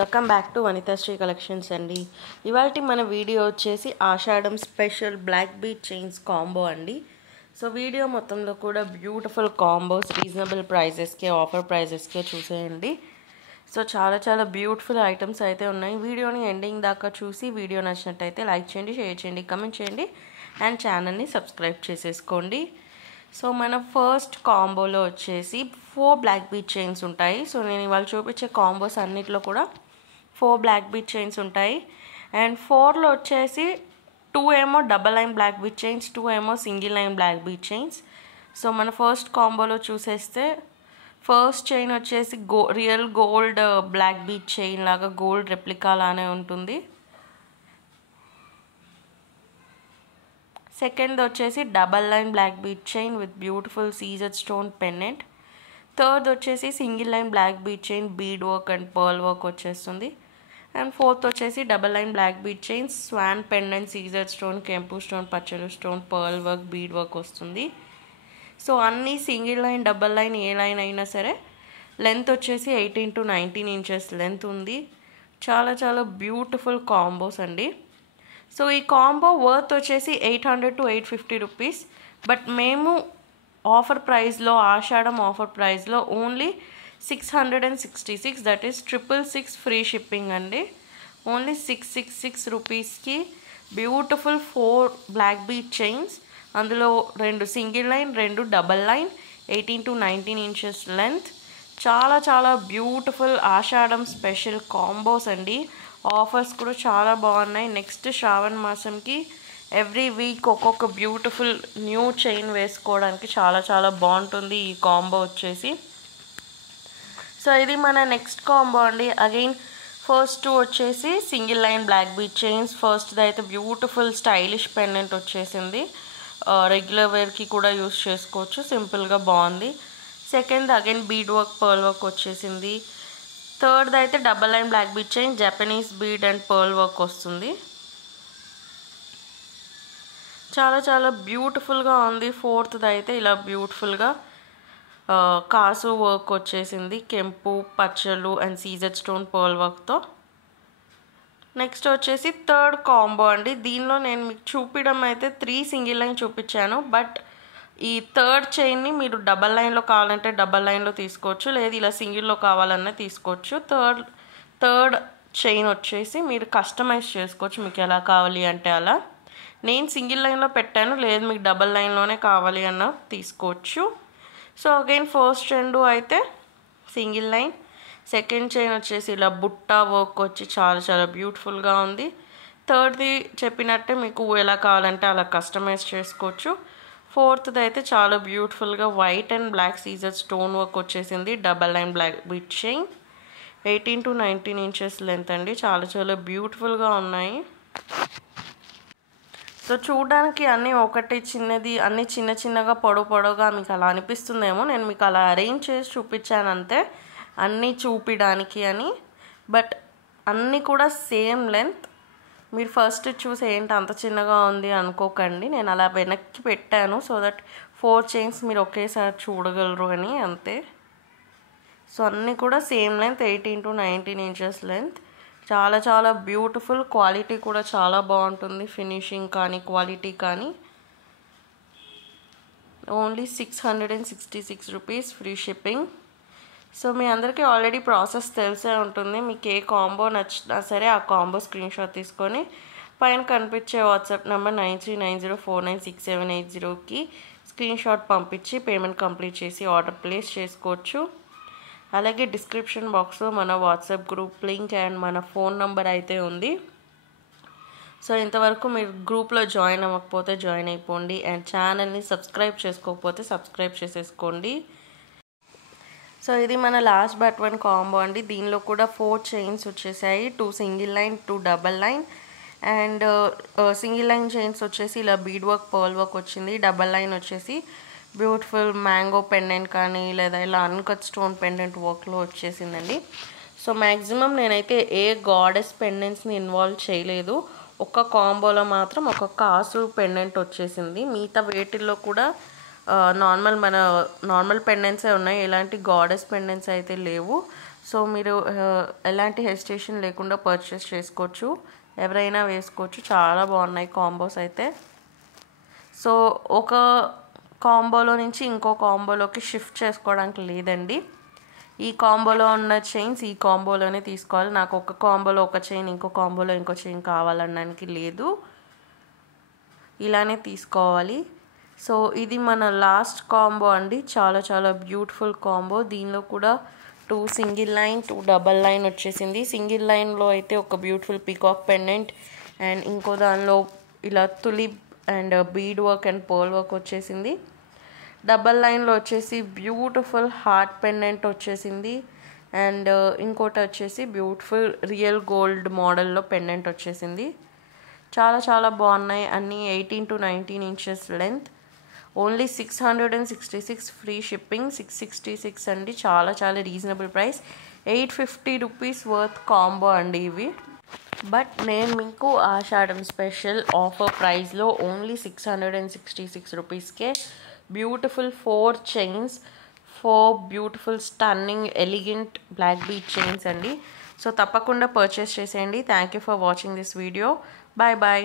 Welcome back to Vanitashri collections అండి. ఇవాల్టి మన వీడియో వచ్చేసి Ashadam special black beat chains combo అండి. సో వీడియో మొత్తంలో కూడా బ్యూటిఫుల్ కాంబోస్ రీజనబుల్ ప్రైజెస్కి ఆఫర్ ప్రైజెస్కే చూసేయండి. సో చాలా బ్యూటిఫుల్ ఐటమ్స్ అయితే ఉన్నాయి. వీడియోని ఎండింగ్ దాకా చూసి వీడియో నచ్చినట్టయితే లైక్ చేయండి, షేర్ చేయండి, కమెంట్ చేయండి అండ్ ఛానల్ని సబ్స్క్రైబ్ చేసేసుకోండి. సో మన ఫస్ట్ కాంబోలో వచ్చేసి 4 బ్లాక్ బీట్ చైన్స్ ఉంటాయి. సో నేను ఇవాళ చూపించే కాంబోస్ అన్నిట్లో కూడా 4 బ్లాక్ బీట్ చైన్స్ ఉంటాయి. అండ్ 4లో వచ్చేసి 2 ఏమో double line black beat chains, 2 ఏమో single line black beat chains. So మన ఫస్ట్ కాంబోలో చూసేస్తే ఫస్ట్ చైన్ వచ్చేసి real gold block beat chain లాగా గోల్డ్ రెప్లికా లానే ఉంటుంది. సెకండ్ వచ్చేసి double line black beat chain with beautiful Caesar stone pendant. Third వచ్చేసి single line black beat chain bead work and pearl work వచ్చేస్తుంది. And fourth వచ్చేసి double line black beat chain swan pendant Caesar stone కెంపు stone పచ్చలు stone pearl work bead work వస్తుంది. So అన్నీ single line double line ఏ line అయినా సరే length వచ్చేసి 18 to 19 inches లెంత్ ఉంది. చాలా బ్యూటిఫుల్ కాంబోస్ అండి. సో ఈ కాంబో వర్త్ వచ్చేసి 800 to 850 రూపీస్. బట్ మేము ఆఫర్ ప్రైస్లో ఆషాఢం ఆఫర్ ప్రైస్లో only 666, that is 666 free shipping అండి. ఓన్లీ 666 రూపీస్కి బ్యూటిఫుల్ 4 బ్లాక్ బీట్ చైన్స్, అందులో 2 single line 2 double line 18 to 19 inches length. చాలా బ్యూటిఫుల్ ఆషాఢం స్పెషల్ కాంబోస్ అండి. ఆఫర్స్ కూడా చాలా బాగున్నాయి. నెక్స్ట్ శ్రావణ మాసంకి ఎవ్రీ వీక్ ఒక్కొక్క బ్యూటిఫుల్ న్యూ చైన్ వేసుకోవడానికి చాలా బాగుంటుంది ఈ కాంబో వచ్చేసి. సో ఇది మన నెక్స్ట్ కాంబో అండి. అగైన్ ఫస్ట్ వచ్చేసి single line black beat chains. ఫస్ట్ది అయితే బ్యూటిఫుల్ స్టైలిష్ పెండెంట్ వచ్చేసింది. రెగ్యులర్ వేర్కి కూడా యూస్ చేసుకోవచ్చు, సింపుల్గా బాగుంది. Second again bead work pearl work వచ్చేసింది. థర్డ్ అయితే double line black beat chain Japanese bead and pearl work వస్తుంది. చాలా బ్యూటిఫుల్గా ఉంది. ఫోర్త్ది అయితే ఇలా బ్యూటిఫుల్గా కాసు వర్క్ వచ్చేసింది, కెంపు పచ్చలు అండ్ సీజర్ స్టోన్ పర్ల్ వర్క్తో. నెక్స్ట్ వచ్చేసి థర్డ్ కాంబో అండి. దీనిలో నేను మీకు చూపించడం అయితే 3 సింగిల్ లైన్ చూపించాను. బట్ ఈ థర్డ్ చైన్ని మీరు డబల్ లైన్లో కావాలంటే డబల్ లైన్లో తీసుకోవచ్చు, లేదు ఇలా సింగిల్లో కావాలన్నా తీసుకోవచ్చు. థర్డ్ చైన్ వచ్చేసి మీరు కస్టమైజ్ చేసుకోవచ్చు మీకు ఎలా కావాలి అంటే అలా. నేను సింగిల్ లైన్లో పెట్టాను, లేదు మీకు డబల్ లైన్లోనే కావాలి అన్న తీసుకోవచ్చు. సో అగైన్ ఫస్ట్ 2 అయితే సింగిల్ లైన్. సెకండ్ చైన్ వచ్చేసి ఇలా బుట్ట వర్క్ వచ్చి చాలా బ్యూటిఫుల్గా ఉంది. థర్డ్ది చెప్పినట్టే మీకు ఎలా కావాలంటే అలా కస్టమైజ్ చేసుకోవచ్చు. ఫోర్త్ది అయితే చాలా బ్యూటిఫుల్గా white and black Caesar stone work వచ్చేసింది. Double line black beat chain 18 to 19 inches length అండి. చాలా బ్యూటిఫుల్గా ఉన్నాయి. సో చూడడానికి అన్నీ ఒకటి చిన్నది, అన్నీ చిన్నగా పొడవుగా మీకు అలా అనిపిస్తుందేమో. నేను మీకు అలా అరేంజ్ చేసి చూపించాను అంతే, అన్నీ చూపించడానికి అని. బట్ అన్నీ కూడా సేమ్ లెంత్. మీరు ఫస్ట్ చూసి ఏంటి అంత చిన్నగా ఉంది అనుకోకండి, నేను అలా వెనక్కి పెట్టాను సో దట్ 4 చైన్స్ మీరు ఒకేసారి చూడగలరు అని, అంతే. సో అన్నీ కూడా same length 18 to 19 inches length. చాలా బ్యూటిఫుల్. క్వాలిటీ కూడా చాలా బాగుంటుంది, ఫినిషింగ్ కానీ క్వాలిటీ కానీ. Only 666 rupees free shipping. So మీ అందరికీ ఆల్రెడీ ప్రాసెస్ తెలిసే ఉంటుంది. మీకు ఏ కాంబో నచ్చినా సరే ఆ కాంబో స్క్రీన్ షాట్ తీసుకొని పైన కనిపించే వాట్సాప్ నెంబర్ 9390496780కి స్క్రీన్ షాట్ పంపించి పేమెంట్ కంప్లీట్ చేసి ఆర్డర్ ప్లేస్ చేసుకోవచ్చు. అలాగే డిస్క్రిప్షన్ బాక్స్లో మన వాట్సాప్ గ్రూప్ లింక్ అండ్ మన ఫోన్ నెంబర్ అయితే ఉంది. సో ఇంతవరకు మీరు గ్రూప్లో జాయిన్ అవ్వకపోతే జాయిన్ అయిపోండి అండ్ ఛానల్ని సబ్స్క్రైబ్ చేసుకోకపోతే సబ్స్క్రైబ్ చేసేసుకోండి. సో ఇది మన లాస్ట్ బట్ 1 కాంబో అండి. దీనిలో కూడా 4 చైన్స్ వచ్చేసాయి, 2 single line 2 double line. And single line chains వచ్చేసి ఇలా బీడ్ వర్క్ పర్ల్ వర్క్ వచ్చింది. డబల్ లైన్ వచ్చేసి బ్యూటిఫుల్ మ్యాంగో పెండెంట్ కానీ లేదా ఇలా అన్కట్ స్టోన్ పెండెంట్ వర్క్లో వచ్చేసిందండి. సో మ్యాక్సిమం నేనైతే ఏ గాడెస్ పెండెంట్స్ని ఇన్వాల్వ్ చేయలేదు. ఒక కాంబోలో మాత్రం ఒక కాసు పెండెంట్ వచ్చేసింది. మిగతా వేటిల్లో కూడా మన నార్మల్ పెండెంట్సే ఉన్నాయి, ఎలాంటి గాడెస్ పెండెంట్స్ అయితే లేవు. సో మీరు ఎలాంటి హెసిటేషన్ లేకుండా పర్చేస్ చేసుకోవచ్చు, ఎవరైనా వేసుకోవచ్చు. చాలా బాగున్నాయి కాంబోస్ అయితే. సో ఒక కాంబోలో నుంచి ఇంకో కాంబోలోకి షిఫ్ట్ చేసుకోవడానికి లేదండి. ఈ కాంబోలో ఉన్న చైన్స్ ఈ కాంబోలోనే తీసుకోవాలి. నాకు ఒక కాంబోలో ఒక చైన్, ఇంకో కాంబోలో ఇంకో చైన్ కావాలనడానికి లేదు, ఇలానే తీసుకోవాలి. సో ఇది మన లాస్ట్ కాంబో అండి. చాలా చాలా బ్యూటిఫుల్ కాంబో. దీనిలో కూడా 2 సింగిల్ లైన్ 2 డబల్ లైన్ వచ్చేసింది. సింగిల్ లైన్లో అయితే ఒక బ్యూటిఫుల్ పీకాక్ పెండెంట్ అండ్ ఇంకో దానిలో ఇలా tulip and bead work and pearl work వచ్చేసింది. డబల్ లైన్లో వచ్చేసి బ్యూటిఫుల్ హార్ట్ పెండెంట్ వచ్చేసింది అండ్ ఇంకోటి వచ్చేసి బ్యూటిఫుల్ రియల్ గోల్డ్ మోడల్లో పెండెంట్ వచ్చేసింది. చాలా చాలా బాగున్నాయి అన్నీ. 18 to 19 inches length. Only 666 free shipping. 666 అండి, చాలా చాలా reasonable price. 850 rupees worth combo అండి ఇవి. బట్ నేను మీకు ఆషాఢం స్పెషల్ ఆఫర్ ప్రైస్లో ఓన్లీ 666 రూపీస్కే beautiful 4 chains, 4 beautiful stunning elegant black beat chains అండి. సో తప్పకుండా పర్చేస్ చేసేయండి. Thank you for watching this video. Bye bye.